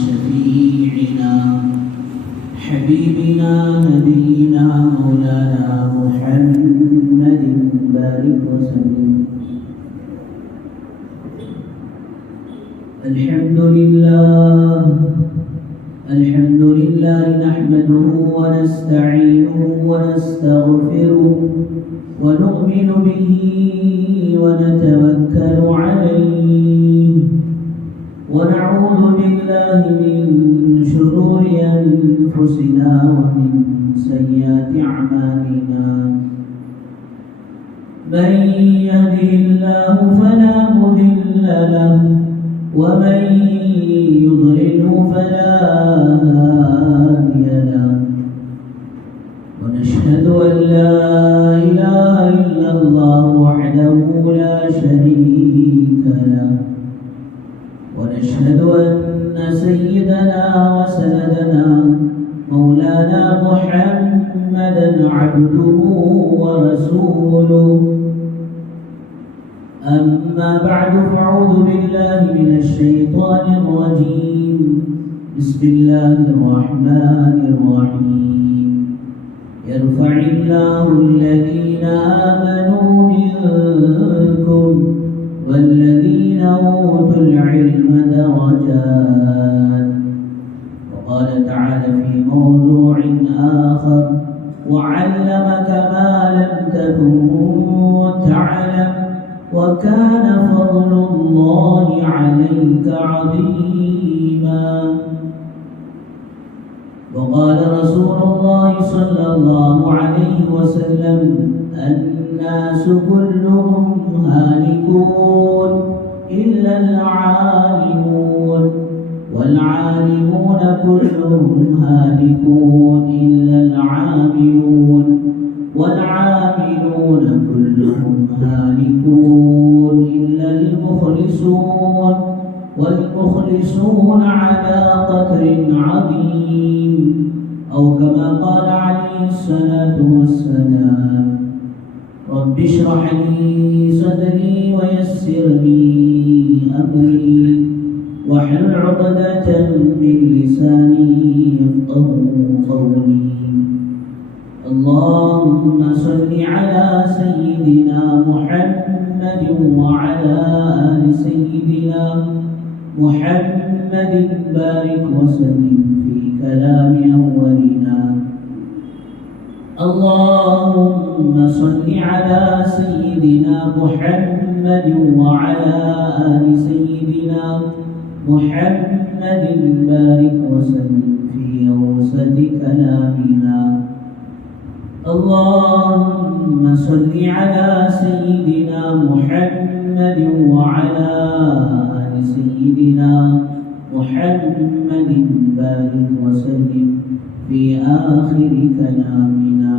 شفيعنا حبيبنا نبينا مولانا محمد بارك وسلم. الحمد لله نحمده ونستعينه ونستغفره ونؤمن به ونتوكل عليه ونعوذ بالله من شرور أنفسنا ومن سيئات أعمالنا. من يهده الله فلا مضل له ومن يضلله فلا هادي له. ونشهد أن لا إله إلا الله وحده لا شريك له. ونشهد أن سيدنا وسندنا مولانا محمدا عبده ورسوله. أما بعد فأعوذ بالله من الشيطان الرجيم. بسم الله الرحمن الرحيم. يرفع الله الذين آمنوا منكم والذين أوتوا العلم درجات. وقال تعالى في موضوع آخر: وعلمك ما لم تكن تعلم وكان فضل الله عليك عظيما. وقال رسول الله صلى الله عليه وسلم: الناس كلهم هالكون إلا العالمون، والعالمون كلهم هالكون إلا العاملون، والعاملون كلهم هالكون إلا المخلصون، والمخلصون على قدر عظيم، أو كما قال عليه الصلاة والسلام: رب اشرح لي صدري ويسر لي أمري واحلل عقدة من لساني يفقهوا قولي. اللهم صل على سيدنا محمد وعلى آل سيدنا محمد بارك وسلم في كلام أولنا. اللهم صل على سيدنا محمد وعلى آل سيدنا محمد بارك وسلم في أوسط كلامنا. اللهم صل على سيدنا محمد وعلى آل سيدنا محمد بارك وسلم في آخر كلامنا.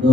2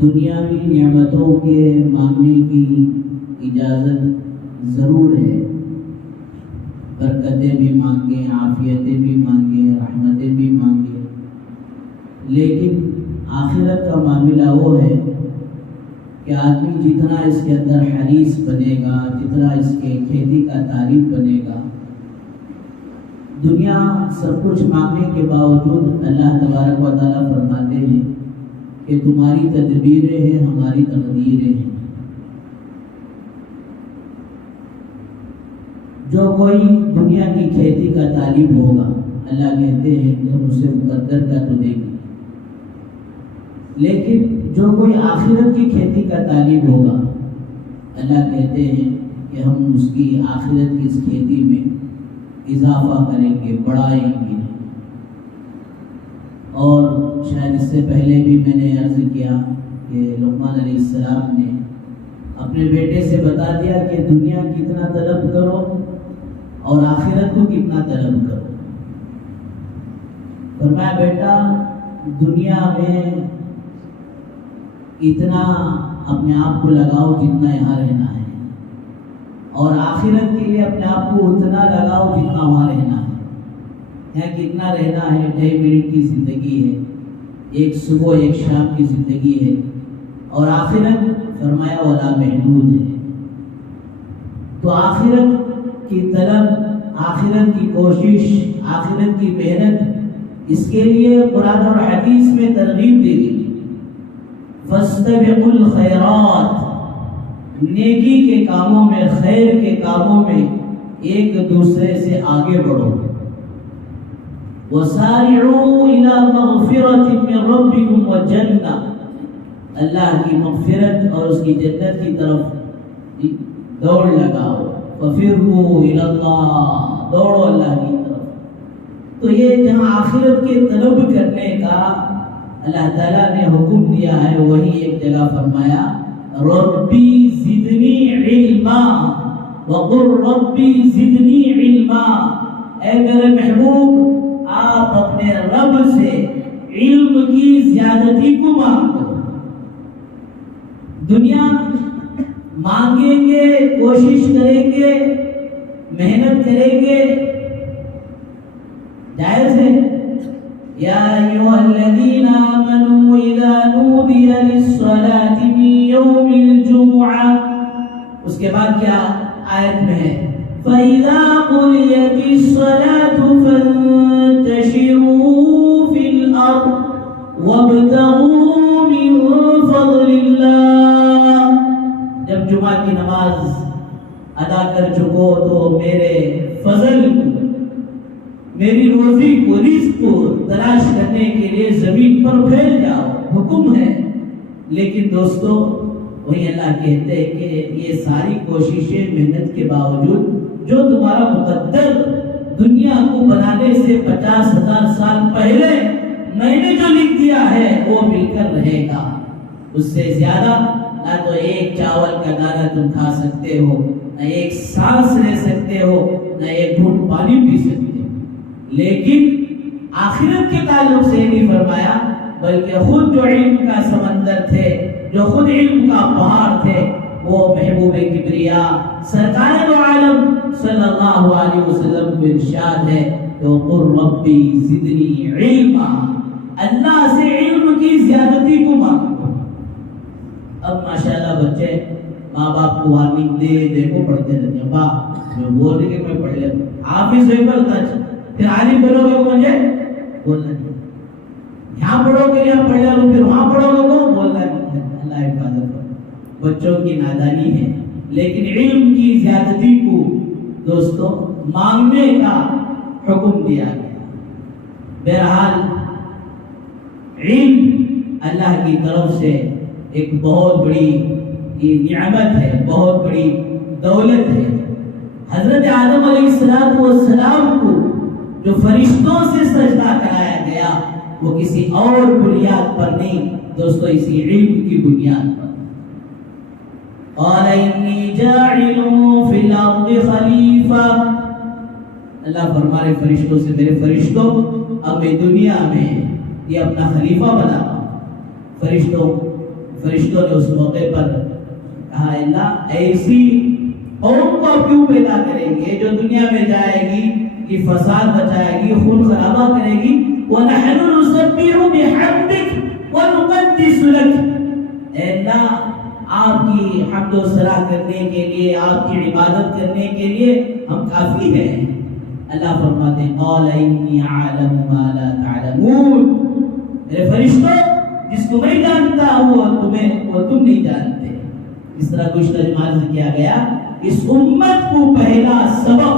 دنیاوی نعمتوں کے مانگنے کی اجازت ضرور ہے، برکتیں بھی مانگیں، عافیتیں بھی مانگیں، رحمتیں بھی مانگیں، لیکن آخرت کا معاملہ وہ ہے کہ آدمی جتنا اس کے اندر حریص بنے گا، جتنا اس کے کھیتی کا طالب بنے گا، دنیا سب کچھ مانگنے کے باوجود اللہ تبارک و تعالیٰ فرماتے ہیں کہ تمہاری تدبیریں ہیں، ہماری تقدیریں ہیں۔ جو کوئی دنیا کی کھیتی کا طالب ہوگا، اللہ کہتے ہیں کہ ہم اسے مقدر کا تو دیں گے، لیکن جو کوئی آخرت کی کھیتی کا طالب ہوگا، اللہ کہتے ہیں کہ ہم اس کی آخرت کی اس کھیتی میں اضافہ کریں گے، بڑھائیں گے۔ اور شاید اس سے پہلے بھی میں نے عرض کیا کہ لقمان علیہ السلام نے اپنے بیٹے سے بتا دیا کہ دنیا کتنا طلب کرو اور آخرت کو کتنا طلب کرو۔ فرمایا بیٹا دنیا میں اتنا اپنے آپ کو لگاؤ جتنا یہاں رہنا ہے، اور آخرت کے لیے اپنے آپ کو اتنا لگاؤ جتنا وہاں رہنا ہے۔ یہاں کتنا رہنا ہے، 2.5 منٹ کی زندگی ہے، ایک صبح ایک شام کی زندگی ہے، اور آخرت فرمایا ولا محدود ہے۔ تو آخرت کی طلب، آخرت کی کوشش، آخرت کی محنت، اس کے لیے قرآن اور حدیث میں ترغیب دی گئی، فاستبقوا الخیرات، نیکی کے کاموں میں، خیر کے کاموں میں ایک دوسرے سے آگے بڑھو۔ وسارعوا الى مغفرۃ من ربکم وجنہ، اللہ کی مغفرت اور اس کی جنت کی طرف دوڑ لگاؤ۔ ففروا الى اللہ، دوڑو اللہ کی طرف۔ تو یہ جہاں آخرت کے طلب کرنے کا اللہ تعالیٰ نے حکم دیا ہے، وہی ایک جگہ فرمایا ربی زدنی علما وقل ربی زدنی علما، اے میرے محبوب آپ اپنے رب سے علم کی زیادتی کو مانگو۔ دنیا مانگیں گے، کوشش کریں گے، محنت کریں گے، جائز ہے۔ یا ایھا الذین آمنوا اذا نودی للصلاة من یوم الجمعہ، اس کے بعد کیا آیت میں ہے فَإِذَا قُضِيَتِ الصَّلَاةُ فَانتَشِرُوا فِي الْأَرْضِ وَابْتَغُوا مِن فَضْلِ اللَّهِ، جب جمعہ کی نماز ادا کر چکو تو میرے فضل کو، میری روزی کو، رزق کو تلاش کرنے کے لیے زمین پر پھیل جاؤ، حکم ہے۔ لیکن دوستو وہی اللہ کہتے ہیں کہ یہ ساری کوششیں، محنت کے باوجود جو تمہارا مقدر دنیا کو بنانے سے 50,000 سال پہلے میں نے جو لکھ دیا ہے وہ مل کر رہے گا۔ اس سے زیادہ نہ تو ایک چاول کا دانہ تم کھا سکتے ہو، نہ ایک سانس لے سکتے ہو، نہ ایک گھونٹ پانی پی سکتے ہو۔ لیکن آخرت کے تعلق سے نہیں فرمایا، بلکہ خود جو علم کا سمندر تھے، جو خود علم کا پہاڑ تھے، وہ محبوب کبریا سرکار دو عالم صلی اللہ علیہ وسلم کو ارشاد ہے کہ قل ربی زدنی علما، اللہ سے علم کی زیادتی کو مانگو۔ اب ماشاءاللہ بچے ماں باپ کو وارننگ دے کو پڑھتے رہتے ہیں، باپ میں بول رہے کہ میں پڑھ لیتا، حافظ ہوئی بلتا، پھر عالم بنو گے مجھے بولنا نہیں، یہاں پڑھو گے یہاں پڑھ لو، پھر وہاں پڑھو گے کو بولنا نہیں۔ اللہ حفاظت کرو، بچوں کی نادانی ہے، لیکن علم کی زیادتی کو دوستو مانگنے کا حکم دیا گیا۔ بہرحال علم اللہ کی طرف سے ایک بہت بڑی نعمت ہے، بہت بڑی دولت ہے۔ حضرت آدم علیہ السلام کو جو فرشتوں سے سجدہ کرایا گیا وہ کسی اور بنیاد پر نہیں دوستو، اسی علم کی بنیاد پر۔ قال انی جاعل فی الارض خلیفہ، اللہ فرما رہے فرشتوں سے، میرے فرشتوں اب میں دنیا میں یہ اپنا خلیفہ بنا۔ فرشتوں فرشتوں نے اس موقع پر کہا اللہ ایسی قوم کو کیوں پیدا کریں گے جو دنیا میں جائے گی کہ فساد بچائے گی، خون خرابہ کرے گی. وَنَحْنُ نُسَبِّحُ بِحَمْدِكَ وَنُقَدِّسُ لَكَ. اے اللہ آپ کی حمد و ثنا کرنے کے لیے، آپ کی عبادت کرنے کے لیے ہم کافی ہیں. اللہ فرماتے ہیں قَالَ إِنِّي أَعْلَمُ مَا لَا تَعْلَمُونَ. میرے فرشتوں جس کو میں جانتا ہوں وہ تم نہیں جانتے. اس طرح کچھ ترجمہ کیا گیا اس امت کو پہلا سبق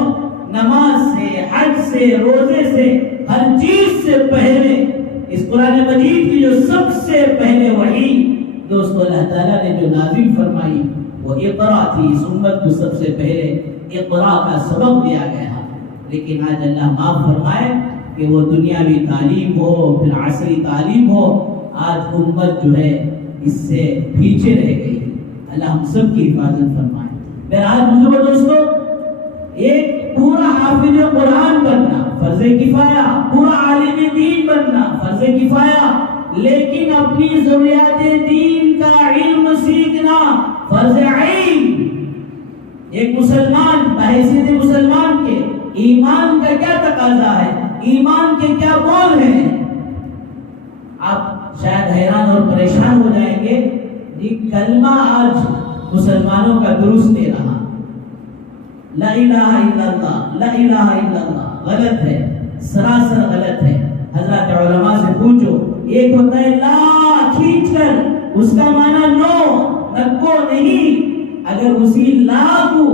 نماز سے، حج سے، روزے سے، ہر چیز سے پہلے اس قرآن مجید کی جو سب سے پہلے وحی دوستو اللہ تعالیٰ نے جو نازل فرمائی وہ اقرا تھی. اس امت کو سب سے پہلے اقرا کا سبق دیا گیا. لیکن آج اللہ معاف فرمائے کہ وہ دنیاوی تعلیم ہو پھر عصری تعلیم ہو، آج امت جو ہے اس سے پیچھے رہ گئی. اللہ ہم سب کی حفاظت فرمائے. بہرحال بزرگوں دوستو، ایک پورا حافظ قرآن بننا فرض کفایہ، پورا عالم دین بننا فرض کفایہ، لیکن اپنی ضروریات دین کا علم سیکھنا فرض عین. ایک مسلمان بحیثیت مسلمان کے ایمان کا کیا تقاضا ہے، ایمان کے کیا بول ہیں. آپ شاید حیران اور پریشان ہو جائیں گے یہ کلمہ آج مسلمانوں کا درست نہیں رہا. لا الہ الا اللہ، لا الہ الا اللہ غلط ہے، سراسر غلط ہے. حضرات علماء سے پوچھو، ایک ہوتا ہے لا کھینچ کر، اس کا معنی نکو نہیں. اگر اسی لا کو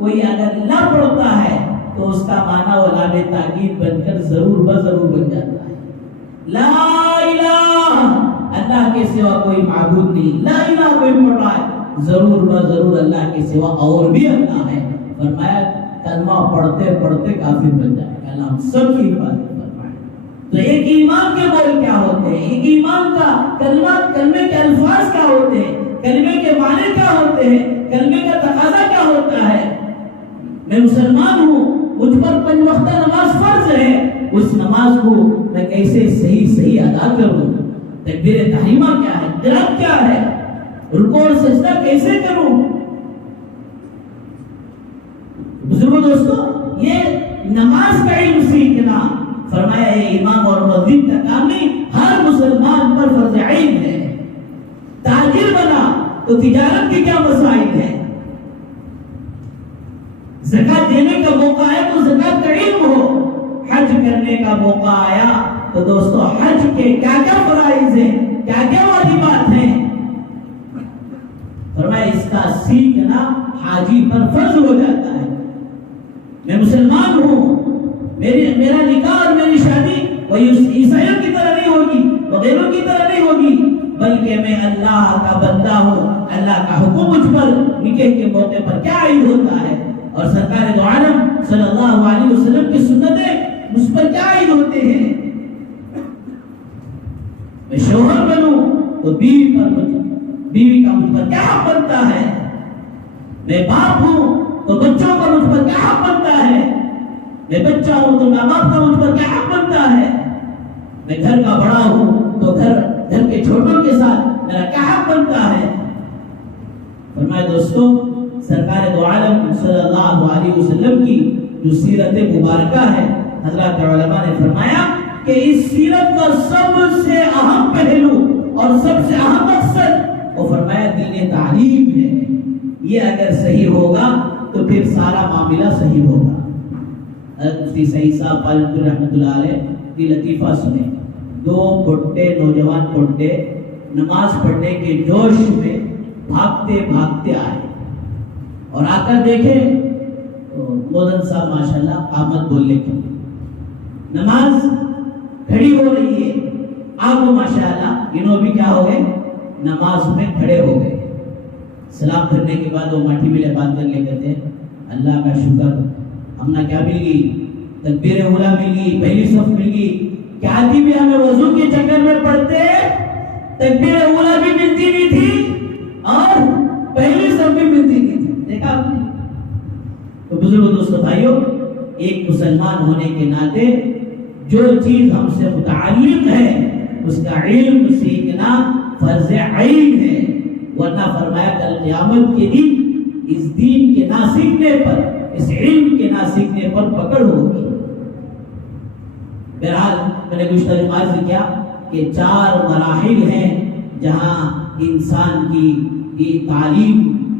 کوئی اگر لا پڑھتا ہے تو اس کا معنی وہ لام تاکید بن کر ضرور بضرور بن جاتا ہے. لا الہ، اللہ کے سوا کوئی معبود نہیں. لا الہ کوئی پڑھ رہا ہے، ضرور بضرور اللہ کے سوا اور بھی اللہ ہے. فرمایا کلمہ پڑھتے پڑھتے کافر بن جائے گا. اللہ ہم سب کی حفاظت فرمائے. تو ایک ایمان کے بول کیا ہوتے ہیں، ایک ایمان کا کلمے کے الفاظ کیا ہوتے ہیں، کلمے کے معنی کیا ہوتے ہیں، کلمے کا تقاضا کیا ہوتا ہے. میں مسلمان ہوں، مجھ پر 5 وقتہ نماز فرض ہے، اس نماز کو میں کیسے صحیح ادا کروں. تکبیر تحریمہ کیا ہے، قرات کیا ہے، رکوع اور سجدہ کیسے کروں. بزرگوں دوستو، یہ نماز کا علم سیکھنا فرمایا یہ امام اور مؤذن کا کام نہیں، ہر مسلمان پر فرض عین ہے. تاجر بنا تو تجارت کے کیا مسائل ہیں. زکات دینے کا موقع ہے تو زکات کا علم ہو. حج کرنے کا موقع آیا تو دوستو حج کے کیا کیا فرائض ہیں، کیا کیا واجبات ہیں، فرمایا اس کا سیکھنا حاجی پر فرض ہو جاتا ہے. میں مسلمان ہوں، میرا نکاح اور میری شادی وہی عیسائیوں کی طرح نہیں ہوگی، وغیروں کی طرح نہیں ہوگی، بلکہ میں اللہ کا بندہ ہوں. اللہ کا حکم مجھ پر نکاح کے موقع پر کیا عید ہوتا ہے، اور سرکار دو عالم صلی اللہ علیہ وسلم کی سنتیں مجھ پر کیا عید ہوتے ہیں. میں شوہر بنوں تو بیوی کا مجھ پر کیا حق بنتا ہے. میں باپ ہوں تو بچوں کا مجھ پر کیا حق بنتا ہے. میں بچہ ہوں تو ماں باپ کا مجھ پر کیا حق بنتا ہے. میں گھر کا بڑا ہوں تو گھر کے چھوٹوں کے ساتھ میرا کیا حق بنتا ہے. فرمایا دوستو سرکار دو عالم صلی اللہ علیہ وسلم کی جو سیرت مبارکہ ہے، حضرات علماء نے فرمایا کہ اس سیرت کا سب سے اہم پہلو اور سب سے اہم مقصد وہ فرمایا دین تعلیم ہے. یہ اگر صحیح ہوگا تو پھر سارا معاملہ صحیح ہوگا. مفتی سعید صاحب پالنپور رحمۃ اللہ علیہ کی لطیفہ سنیں. 2 بھٹے نوجوان بھٹے نماز پڑھنے کے جوش میں بھاگتے بھاگتے آئے اور آ کر دیکھے مودن صاحب ماشاءاللہ قامت بولنے کی، نماز کھڑی ہو رہی ہے. آپ ماشاءاللہ انہوں بھی کیا ہو گئے، نماز میں کھڑے ہو گئے. سلام کرنے کے بعد وہ مٹی میں لبات کر لے کہتے ہیں اللہ کا شکر ہم نے کیا مل گئی، تکبیر اولا مل گئی، پہلی صف مل گئی. کیا تھی بھی ہمیں وضو کے چکر میں پڑھتے تکبیر اولا بھی ملتی نہیں تھی اور پہلی صف بھی ملتی نہیں تھی. دیکھا آپ نے. تو بزرگ دوستو بھائیو، ایک مسلمان ہونے کے ناطے جو چیز ہم سے متعلق ہے اس کا علم سیکھنا فرض عین ہے. ورنہ فرمایا کل قیامت کے دن اس دین کے نہ سیکھنے پر، اس علم کے نہ سیکھنے پر پکڑ ہوگی۔ بہرحال میں نے کچھ ترجمہ کیا کہ 4 مراحل ہیں جہاں انسان کی تعلیم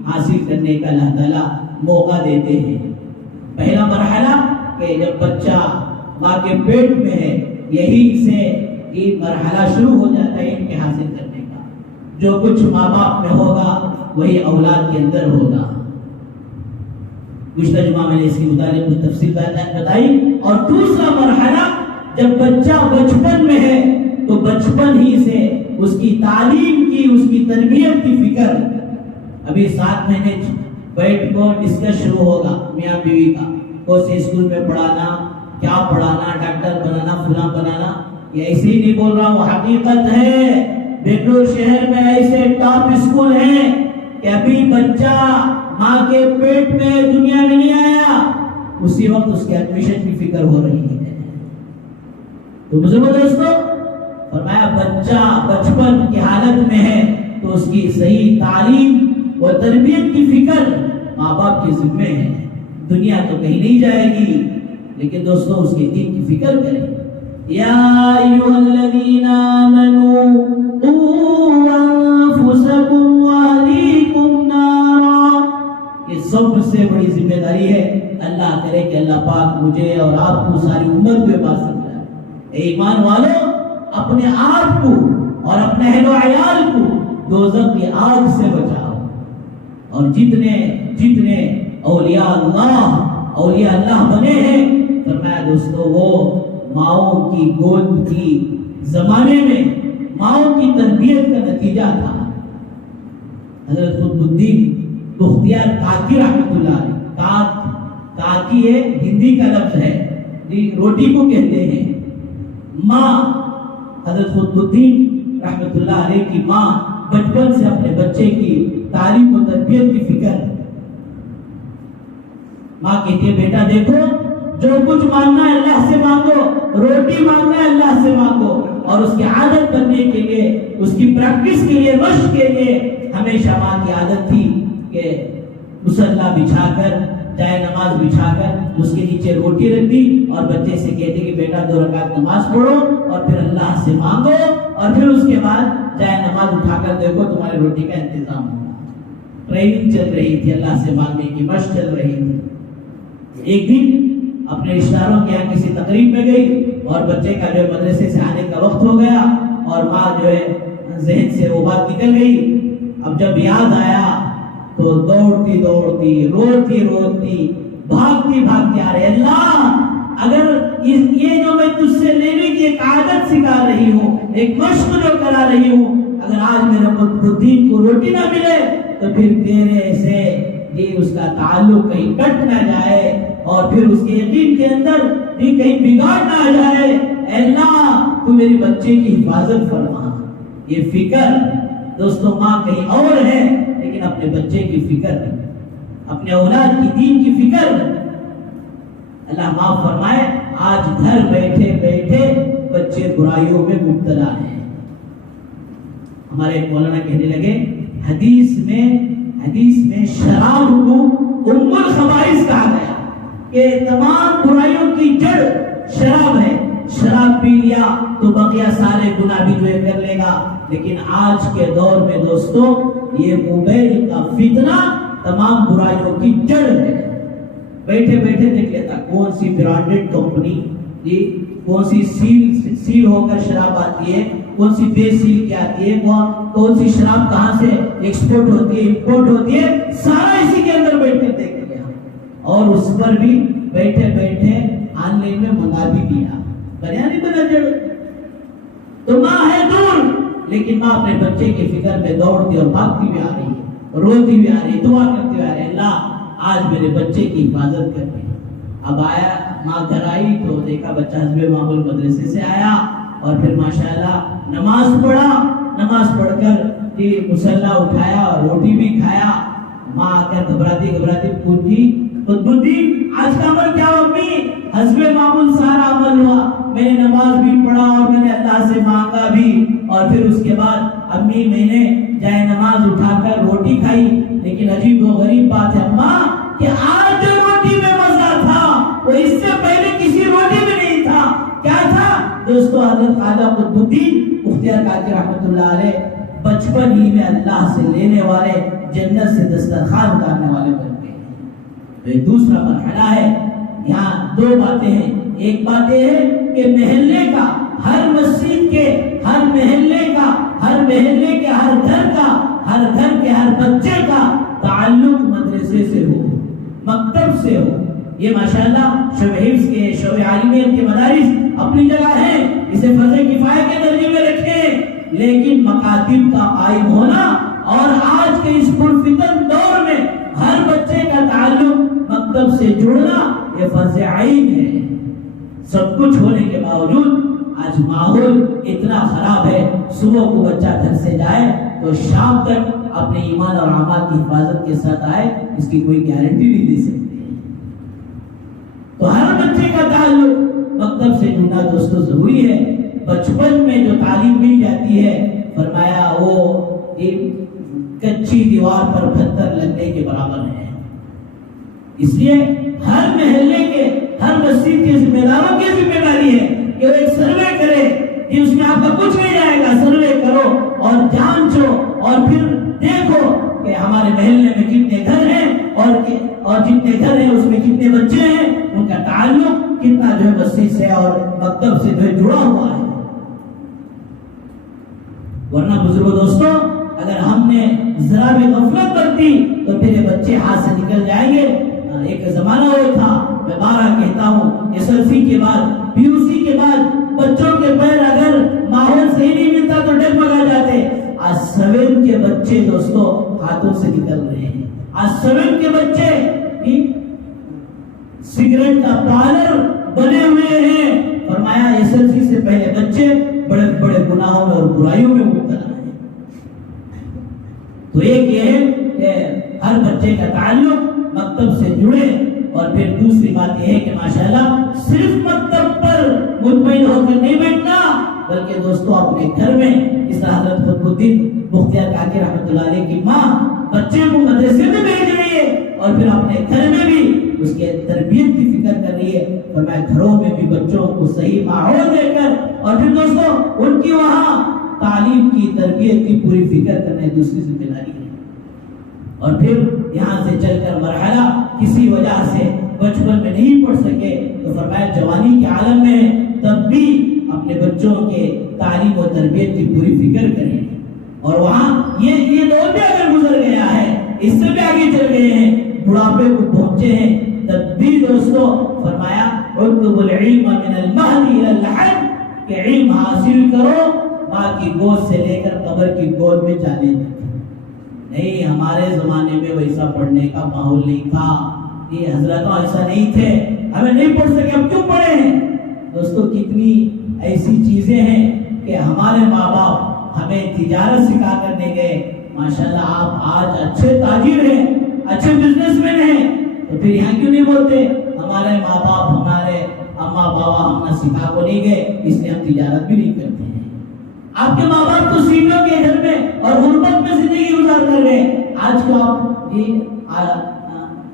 حاصل کرنے کا اللہ تعالیٰ موقع دیتے ہیں۔ پہلا مرحلہ کہ جب بچہ ماں کے پیٹ میں ہے، یہی سے یہ مرحلہ شروع ہو جاتا ہے علم کے حاصل کرنے کا۔ جو کچھ ماں باپ میں ہوگا وہی اولاد کے اندر ہوگا۔ کچھ ترجمہ میں نے اس کے متعلق کچھ تفصیل بتائی۔ اور دوسرا مرحلہ جب بچہ بچپن میں ہے تو بچپن ہی سے اس کی تعلیم کی، اس کی تربیت کی فکر، ابھی 7 مہینے بیٹھ کو ڈسکس شروع ہوگا میاں بیوی کا، کون سے اسکول میں پڑھانا، کیا پڑھانا، ڈاکٹر بنانا، فلاں بنانا۔ یہ ایسے ہی نہیں بول رہا ہوں، حقیقت ہے بنگلور شہر میں ایسے ٹاپ اسکول ہیں کہ ابھی بچہ ماں کے پیٹ میں دنیا میں نہیں آیا، اسی وقت اس کے ایڈمیشن کی فکر ہو رہی ہے۔ تو بزرگوں دوستو، فرمایا بچہ بچپن کی حالت میں ہے تو اس کی صحیح تعلیم و تربیت کی فکر ماں باپ کے ذمہ ہے۔ دنیا تو کہیں نہیں جائے گی، لیکن دوستو اس کے دین کی فکر کریں۔ یا ایھا الذین آمنوا قوا انفسکم واہلیکم نارا، یہ سب سے بڑی ذمہ داری ہے۔ اللہ کرے کہ اللہ پاک مجھے اور آپ کو، ساری امت کو باعث سمجھائے۔ اے ایمان والو، اپنے آپ کو اور اپنے اہل و عیال کو دوزخ کی آگ سے بچاؤ۔ اور جتنے اولیاء اللہ بنے ہیں، فرمایا دوستو وہ ماؤں کی گود کی زمانے میں ماؤں کی تربیت کا نتیجہ تھا۔ حضرت قطب الدین بختیار کاکی رحمۃ اللہ علیہ، کاکی ہے ہندی کا لفظ ہے، روٹی کو کہتے ہیں۔ ماں حضرت قطب الدین رحمۃ اللہ علیہ کی ماں بچپن سے اپنے بچے کی تعلیم و تربیت کی فکر، ماں کہتی ہے بیٹا دیکھو، جو کچھ مانگنا ہے اللہ سے مانگو، روٹی مانگنا ہے اللہ سے مانگو، اور اس کی عادت بننے کے لیے، اس کی پریکٹس کے لیے، مشق کے لیے ہمیشہ ماں کی عادت تھی کہ مصلی بچھا کر، چاہے نماز بچھا کر اس کے نیچے روٹی رکھ دی اور بچے سے کہتے کہ بیٹا 2 رکعت نماز پڑھو اور پھر اللہ سے مانگو، اور پھر اس کے بعد چاہے نماز اٹھا کر دیکھو تمہاری روٹی کا انتظام ہوگا۔ ٹریننگ چل رہی تھی، اللہ سے مانگنے کی مشق چل رہی تھی۔ ایک دن اپنے رشتہ داروں کے یہاں کسی تقریب میں گئی اور بچے کا جو مدرسے سے آنے کا وقت ہو گیا اور ماں جو ہے ذہن سے وہ بات نکل گئی۔ اب جب یاد آیا تو دوڑتی روتی بھاگتی آ رہی، اللہ اگر یہ جو میں تجھ سے لینے کی ایک عادت سکھا رہی ہوں، ایک مشق جو کرا رہی ہوں، اگر آج میرے قطب الدین کو روٹی نہ ملے تو پھر تیرے سے اس کا تعلق کہیں کٹ نہ جائے اور پھر اس کے یقین کے اندر کہیں بگاڑ نہ آ جائے، اللہ تو میری بچے کی حفاظت فرما۔ یہ فکر دوستو، ماں کہیں اور ہے لیکن اپنے بچے کی فکر، اپنے اولاد کی دین کی فکر۔ اللہ معاف فرمائے، آج گھر بیٹھے بیٹھے بچے برائیوں میں مبتلا ہیں۔ ہمارے ایک مولانا کہنے لگے حدیث میں شراب کو ام الخبائث کہا گیا کہ تمام برائیوں کی جڑ شراب ہے۔ شراب پی لیا تو بقیہ سارے گناہ بھی جو کر لے گا، لیکن آج کے دور میں دوستو یہ موبائل کا فتنہ تمام برائیوں کی جڑ ہے۔ بیٹھے بیٹھے دیکھ لیتا کون سی برانڈڈ کمپنی کون سی سیل ہو کر شراب آتی ہے، کون سی بے سیل کی آتی ہے، کون سی شراب کہاں سے ایکسپورٹ ہوتی ہے، امپورٹ ہوتی ہے، سارا اسی کے اندر بیٹھ کے دیکھ لیا اور اس پر بھی بیٹھے بیٹھے آن لائن میں منگا بھی دیا۔ بنیا نہیں بنا جڑ تو ماں ہے دور، لیکن ماں اپنے بچے کی فکر میں دوڑتی اور بھاگتی بھی آ رہی ہے، روتی بھی آ رہی ہے، دعا کرتی بھی آ رہی ہے، اللہ آج میرے بچے کی حفاظت کر رہی ہے۔ اب آیا ماں گھر آئی تو دیکھا بچہ حسب معمول مدرسے سے آیا اور پھر ماشاءاللہ نماز پڑھ کر مصلی اٹھایا اور روٹی بھی کھایا۔ ماں آ کر گھبراتی پوچھی قطب الدین آج کا عمل کیا ہوا؟ امی حسب معمول سارا عمل ہوا، میں نے نماز بھی پڑھا اور میں نے اللہ سے مانگا بھی، اور پھر اس کے بعد امی میں نے جائے نماز اٹھا کر روٹی کھائی، لیکن عجیب و غریب بات ہے اماں کہ آج جو روٹی میں مزہ تھا وہ اس سے پہلے کسی روٹی میں نہیں تھا۔ کیا تھا دوستو؟ حضرت خواجہ قطب الدین بختیار کاکی رحمۃ اللہ علیہ بچپن ہی میں اللہ سے لینے والے، جنت سے دسترخوان اتارنے والے بن گئے۔ تو ایک دوسرا مرحلہ ہے، یہاں دو باتیں ہیں۔ ایک بات یہ ہے کہ محلے کا، ہر مسجد کے، ہر محلے کا، ہر محلے کے ہر گھر کا، ہر گھر کے ہر بچے کا تعلق مدرسے سے ہو، مکتب سے ہو۔ یہ ماشاءاللہ شعب حفظ کے، شعب عالمیت کے مدارس اپنی جگہ ہیں، اسے فرض کفایہ کے درجے میں رکھیں، لیکن مکاتب کا قائم ہونا اور آج کے اس پرفتن دور میں ہر بچے کا تعلق مکتب سے جڑنا یہ فرض عین ہے۔ سب کچھ ہونے کے باوجود آج ماحول اتنا خراب ہے، صبح کو بچہ گھر سے جائے تو شام تک اپنے ایمان اور اعمال کی حفاظت کے ساتھ آئے، اس کی کوئی گارنٹی نہیں دے سکتے۔ تو ہر بچے کا تعلق مکتب سے جڑنا دوستو ضروری ہے۔ بچپن میں جو تعلیم مل جاتی ہے، فرمایا وہ ایک کچی دیوار پر پتھر لگنے کے برابر ہے۔ اس لیے ہر محلے کے، ہر مسجد کے ذمہ داروں کی ذمہ داری ہے کہ وہ ایک سروے کرے، کہ اس میں آپ کا کچھ نہیں جائے گا، سروے کرو اور جانچو اور پھر دیکھو کہ ہمارے محلے میں کتنے گھر ہیں اور جتنے گھر ہیں اس میں کتنے بچے ہیں، ان کا تعلق کتنا جو ہے مسجد سے اور مکتب سے جو ہے جڑا ہوا ہے۔ ورنہ بزرگوں دوستوں، اگر ہم نے ذرا بھی غفلت برتی تو پھر یہ بچے ہاتھ سے نکل جائیں گے۔ ایک زمانہ وہ تھا، میں بارہ کہتا ہوں، SSLC کے بعد، PUC کے بعد بچوں کے پیر اگر ماحول صحیح نہیں ملتا تو ڈگمگا جاتے۔ آج 7 کے بچے دوستو ہاتھوں سے نکل رہے ہیں۔ آج 7 کے بچے سگریٹ کا پارلر بنے ہوئے ہیں۔ فرمایا SSLC سے پہلے بچے بڑے بڑے گناہوں میں اور برائیوں میں مبتلا ہیں۔ تو ایک یہ ہے کہ ہر بچے کا تعلق مکتب سے جڑے، اور پھر دوسری بات یہ ہے کہ ماشاءاللہ صرف مکتب پر مطمئن ہو کر نہیں بیٹھنا، بلکہ دوستو اپنے گھر میں، اس طرح حضرت قطب الدین بختیار کاکی رحمۃ اللہ علیہ کی ماں بچے کو مدرسے میں بھیج رہی ہے اور پھر اپنے گھر میں بھی اس کے تربیت کی فکر کر رہی ہے۔ فرمایا گھروں میں بھی بچوں کو صحیح ماحول دے کر اور پھر دوستو ان کی وہاں تعلیم کی، تربیت کی پوری فکر کرنا دوسری ذمہ داری ہے۔ اور پھر یہاں سے چل کر مرحلہ کسی وجہ سے بچپن میں نہیں پڑھ سکے تو فرمایا جوانی کے عالم میں تب بھی اپنے بچوں کے تعلیم و تربیت کی پوری فکر کریں، اور وہاں یہ دور بھی اگر گزر گیا ہے، اس سے بھی آگے چل گئے ہیں، بڑھاپے کو پہنچے ہیں، تب بھی دوستو فرمایا اطلب العلم من المہد الى اللحد، کہ علم حاصل کرو ماں کی گود سے لے کر قبر کی گود میں جانے تک۔ نہیں، ہمارے زمانے میں ویسا پڑھنے کا ماحول نہیں تھا، یہ حضرتوں ایسا نہیں تھے، ہمیں نہیں پڑھ سکے، ہم کیوں پڑھے ہیں؟ دوستو کتنی ایسی چیزیں ہیں کہ ہمارے ماں باپ ہمیں تجارت سکھا کر نہیں گئے۔ ماشاءاللہ آپ آج اچھے تاجر ہیں، اچھے بزنس مین ہیں، تو پھر یہاں کیوں نہیں بولتے ہمارے ماں باپ، ہمارے اما بابا ہمیں سکھا کو نہیں گئے، اس لیے ہم تجارت بھی نہیں کرتے ہیں۔ آپ کے ماں باپ تو سیڑھیوں کے گھر میں اور غربت میں زندگی گزار کر رہے ہیں، آج کو آپ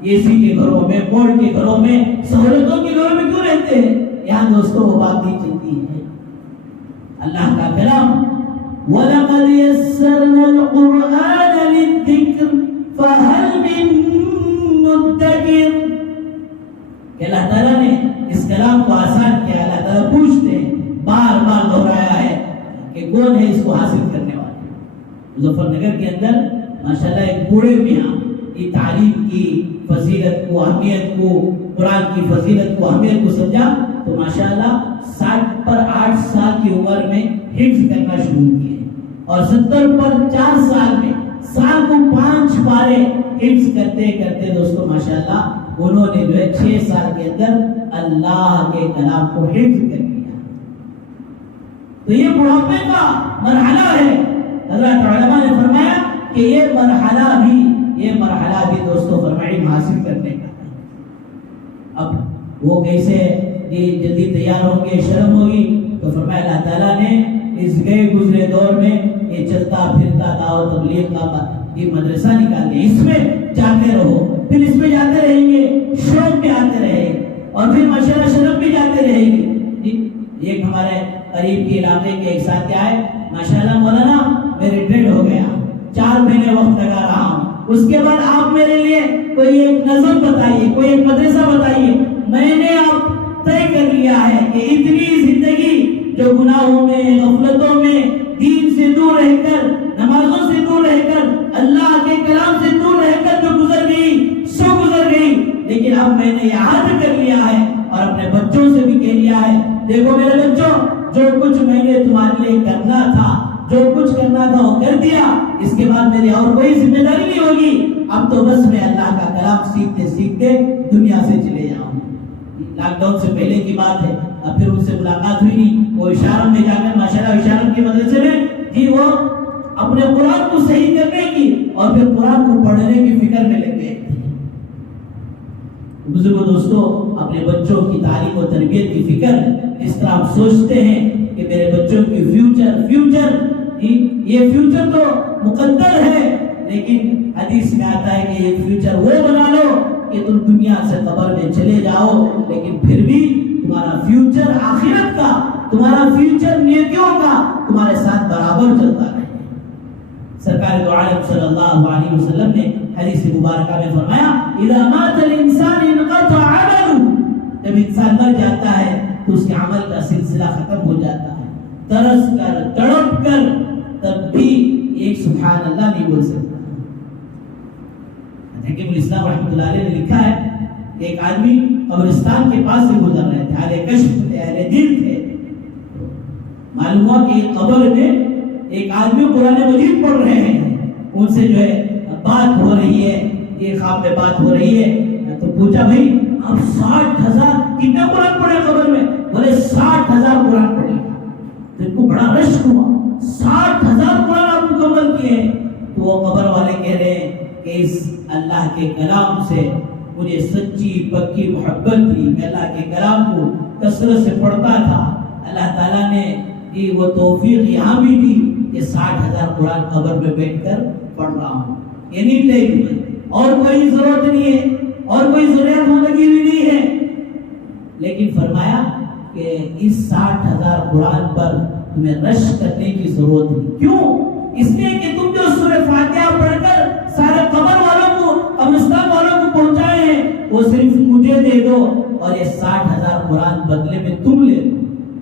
AC کے گھروں میں، مول کے گھروں میں، سہولتوں کے گھروں میں کیوں رہتے ہیں؟ یہاں دوستوں وہ بات نہیں چلتی ہے۔ اللہ کا کلام وَلَقَدْ يَسَّرْنَا الْقُرْآنَ لِلذِّكْرِ فَهَلْ مِن مُدَّكِرٍ، کہ اللہ تعالیٰ نے اس کلام کو آسان کیا۔ اللہ تعالیٰ پوچھتے ہیں، بار بار دہرایا ہے کہ کون ہے اس کو حاصل کرنے والے۔ مظفر نگر کے اندر ماشاءاللہ ایک بوڑھے میاں کی تعلیم کی فضیلت کو، اہمیت کو، قرآن کی فضیلت کو، اہمیت کو سمجھا تو ماشاءاللہ 60 پر 8 سال کی عمر میں حفظ کرنا شروع کیے، اور 70 پر 4 سال میں سال کو 5 پارے حفظ کرتے کرتے دوستو ماشاءاللہ انہوں نے جو ہے 6 سال کے اندر اللہ کے کلام کو حفظ کر لیا۔ تو یہ بڑھاپے کا مرحلہ ہے۔ حضرت علماء نے فرمایا کہ یہ مرحلہ بھی دوستو فرمائی حاصل کرنے کا ہے۔ اب وہ کیسے جلدی تیار ہوں گے، شرم ہوگی، تو فرمایا اللہ تعالیٰ نے اس گئے گزرے دور میں کہ چلتا پھرتا دعوت تبلیغ کا یہ مدرسہ نکال دیا، اس میں جاتے رہو، پھر اس میں جاتے رہیں گے، شوق بھی آتے رہے اور پھر مشورہ شرف بھی جاتے رہے گی۔ ایک ہمارے قریب کے علاقے کے ایک ساتھی آئے، ماشاءاللہ مولانا میں ریٹائرڈ ہو گیا، 4 مہینے وقت لگا رہا ہوں، اس کے بعد آپ میرے لیے کوئی ایک نظم بتائیے، کوئی ایک مدرسہ بتائیے۔ میں نے اب طے کر لیا ہے کہ اتنی زندگی جو گناہوں میں، غفلتوں میں، دین سے دور رہ کر، نمازوں سے دور رہ کر، اللہ کے کلام سے دور رہ کر جو گزر گئی سو گزر گئی، لیکن اب میں نے یاد کر لیا ہے اور اپنے بچوں سے بھی کہہ لیا ہے، دیکھو میرے بچوں، جو کچھ میں نے تمہارے لیے کرنا تھا، جو کچھ کرنا تھا وہ کر دیا، اس کے بعد میری اور کوئی ذمہ داری نہیں ہوگی، اب تو بس میں اللہ کا کلام سیکھتے سیکھتے دنیا سے چلے جاؤں۔ لاک ڈاؤن سے پہلے کی بات ہے، اب پھر ان سے ملاقات ہوئی نہیں، وہ اشارم میں جا کر ماشاءاللہ اشارم کے مدرسے میں جی وہ اپنے قرآن کو صحیح کرنے کی اور پھر قرآن کو پڑھنے کی فکر میں لگ گئے۔ بزرگوں دوستوں، اپنے بچوں کی تعلیم و تربیت کی فکر اس طرح ہم سوچتے ہیں کہ میرے بچوں کی فیوچر یہ فیوچر تو مقدر ہے، لیکن حدیث میں آتا ہے کہ یہ فیوچر وہ بنا لو کہ تم دنیا سے قبر میں چلے جاؤ، لیکن پھر بھی تمہارا فیوچر آخرت کا، تمہارا فیوچر نیکیوں کا تمہارے ساتھ برابر چلتا رہے۔ سرکار دو عالم صلی اللہ علیہ وسلم نے حدیث مبارکہ میں فرمایا، اذا مات الانسان انقطع عمله، جب انسان مر جاتا ہے تو اس کے عمل کا سلسلہ ختم ہو جاتا ہے، ترس کر تڑپ کر تب بھی ایک سبحان اللہ نہیں بول سکتا۔ حکیم الاسلام رحمۃ اللہ علیہ نے لکھا ہے کہ ایک آدمی قبرستان کے پاس سے گزر رہے تھے، اہل کشف تھے، اہل دل تھے، معلوم ہوا کہ قبر میں ایک آدمی قرآن مجید پڑھ رہے ہیں، ان سے جو ہے بات ہو رہی ہے، یہ خواب میں بات ہو رہی ہے، تو پوچھا بھائی اب 60,000 کتنے قرآن پڑھے قبر میں؟ بولے 60,000 قرآن پڑھے۔ تو ان کو بڑا رشک ہوا، 60,000 قرآن آپ مکمل کیے؟ تو وہ قبر والے کہہ رہے ہیں کہ اس اللہ کے کلام سے مجھے سچی پکی محبت تھی، میں اللہ کے کلام کو کثرت سے پڑھتا تھا، اللہ تعالیٰ نے وہ توفیق یہاں بھی دی کہ 60,000 قرآن قبر میں بیٹھ کر پڑھ رہا ہوں، اینی ٹائم، اور کوئی ضرورت نہیں ہے اور کوئی ضرورت ہونے کی بھی نہیں ہے۔ لیکن فرمایا کہ اس 60,000 قرآن پر تمہیں رشک کرنے کی ضرورت نہیں، کیوں؟ اس لیے کہ تم جو سورہ فاتحہ پڑھ کر سارے قبر والوں کو، قبرستان والوں کو پہنچائے ہیں، وہ صرف مجھے دے دو اور یہ 60,000 قرآن بدلے میں تم لے دو۔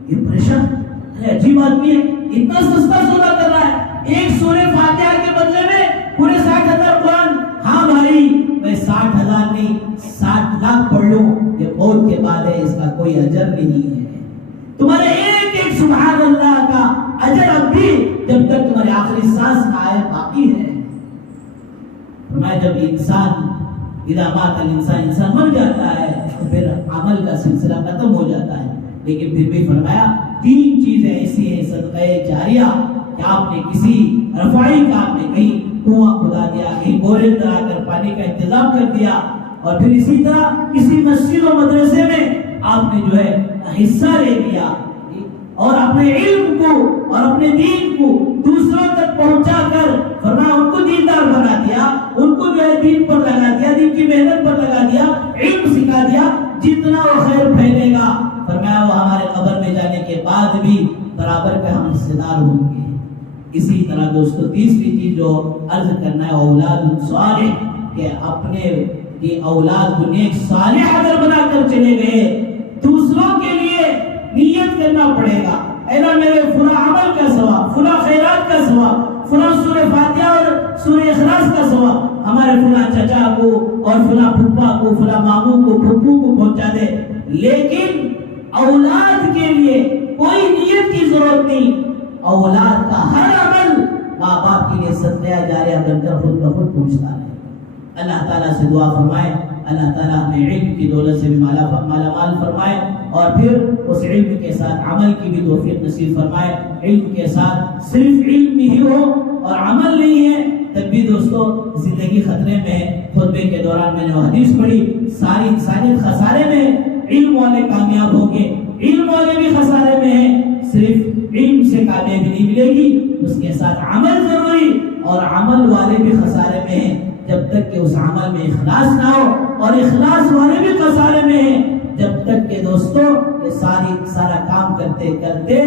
یہ پریشان عجیب آدمی ہے، اتنا سستا سودا کر رہا ہے، ایک سورہ فاتحہ کے بدلے میں پورے 60,000 قرآن۔ ہاں بھائی، میں 60,000 نہیں 60 لاکھ پڑھ لوں، یہ موت کے بعد ہے، اس کا کوئی اجر نہیں ہے، تمہارے ایک ایک سبحان اللہ کا اجر اب بھی جب تک تمہارے آخری سانس نہ آئے باقی ہے۔ فرمایا جب انسان اذا مات الانسان، انسان مر جاتا ہے تو پھر عمل کا سلسلہ ختم ہو جاتا ہے، لیکن پھر بھی فرمایا 3 چیزیں ایسی ہیں صدقہ جاریہ کہ آپ نے کسی رفائی کا، آپ نے کہیں کنواں کھدا دیا، کہیں بورے ترا کر پانی کا انتظام کر دیا، اور پھر اسی طرح کسی مسجد و مدرسے میں آپ نے جو ہے حصہ لے لیا اور اپنے علم کو اور اپنے دین کو دوسروں تک پہنچا کر فرمایا ان کو دیندار بنا دیا، ان کو جو ہے دین پر لگا دیا، دین کی محنت پر لگا دیا، علم سکھا دیا، جتنا وہ خیر پھیلے گا فرمایا وہ ہمارے قبر میں جانے کے بعد بھی برابر کا ہم حصے دار ہوں گے۔ اسی طرح دوستو تیسری چیز جو عرض کرنا ہے اولاد صالح، کہ اپنے یہ اولاد کو نیک صالح اگر بنا کر چلے گئے، دوسروں کے لیے نیت کرنا پڑے گا، اے نا میرے فلاں عمل کا ثواب، فلاں خیرات کا ثواب، فلاں سورہ فاتحہ اور سورہ اخلاص کا ثواب ہمارے فلاں چچا کو اور فلاں پھپھا کو، فلاں ماموں کو، پھپھو کو پہنچا دے، لیکن اولاد کے لیے کوئی نیت کی ضرورت نہیں، اولاد کا ہر عمل ماں باپ کے لیے صدقہ جاریہ بن کر خود بخود پہنچتا ہے۔ اللہ تعالیٰ سے دعا فرمائے اللہ تعالیٰ ہمیں علم کی دولت سے بھی مالا مال فرمائے، اور پھر اس علم کے ساتھ عمل کی بھی توفیق نصیب فرمائے۔ علم کے ساتھ صرف علم ہی ہو اور عمل نہیں ہے تب بھی دوستو زندگی خطرے میں ہے۔ خطبے کے دوران میں نے وہ حدیث پڑھی، ساری انسانیت خسارے میں، علم والے کامیاب ہوں گے، علم والے بھی خسارے میں ہیں، صرف علم سے کامیابی نہیں ملے گی، اس کے ساتھ عمل ضروری، اور عمل والے بھی خسارے میں ہیں جب تک کہ اس عمل میں اخلاص نہ ہو، اور اخلاص والے بھی خسارے میں ہیں جب تک کہ دوستو یہ سارا کام کرتے کرتے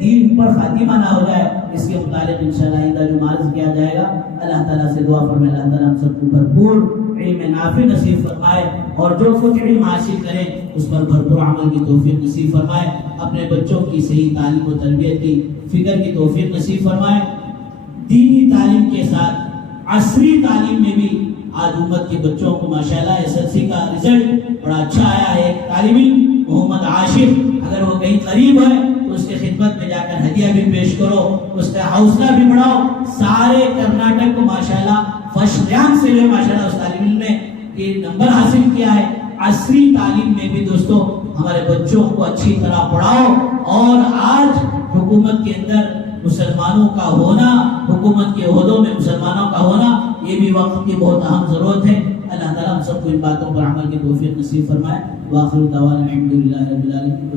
دین پر خاتمہ نہ ہو جائے۔ اس کے متعلق انشاءاللہ آئندہ جو معرض کیا جائے گا، اللہ تعالیٰ سے دعا فرمائے اللہ تعالیٰ ہم سب کو بھرپور علم نافع نصیب فرمائے، اور جو کچھ علم حاصل کریں اس پر بھرپور عمل کی توفیق نصیب فرمائے، اپنے بچوں کی صحیح تعلیم و تربیت کی فکر کی توفیق نصیب فرمائے، دینی تعلیم کے ساتھ عصری تعلیم میں بھی آج امت کے بچوں کو ماشاءاللہ SSLC کا رزلٹ بڑا اچھا آیا ہے۔ ایک طالب علم محمد عاشق، اگر وہ کہیں قریب ہے تو اس کے خدمت میں جا کر ہدیہ بھی پیش کرو، اس کا حوصلہ بھی بڑھاؤ۔ سارے کرناٹک کو ماشاءاللہ فرسٹ رینک سے ماشاءاللہ اس طالب علم نے یہ نمبر حاصل کیا ہے۔ عصری تعلیم میں بھی دوستو ہمارے بچوں کو اچھی طرح پڑھاؤ، اور آج حکومت کے اندر مسلمانوں کا ہونا، حکومت کے عہدوں میں مسلمانوں کا ہونا، یہ بھی وقت کی بہت اہم ضرورت ہے۔ اللہ تعالیٰ ہم سب کو ان باتوں پر عمل کی توفیق نصیب فرمائے۔ وآخر دعوانا الحمدللہ رب العالمین۔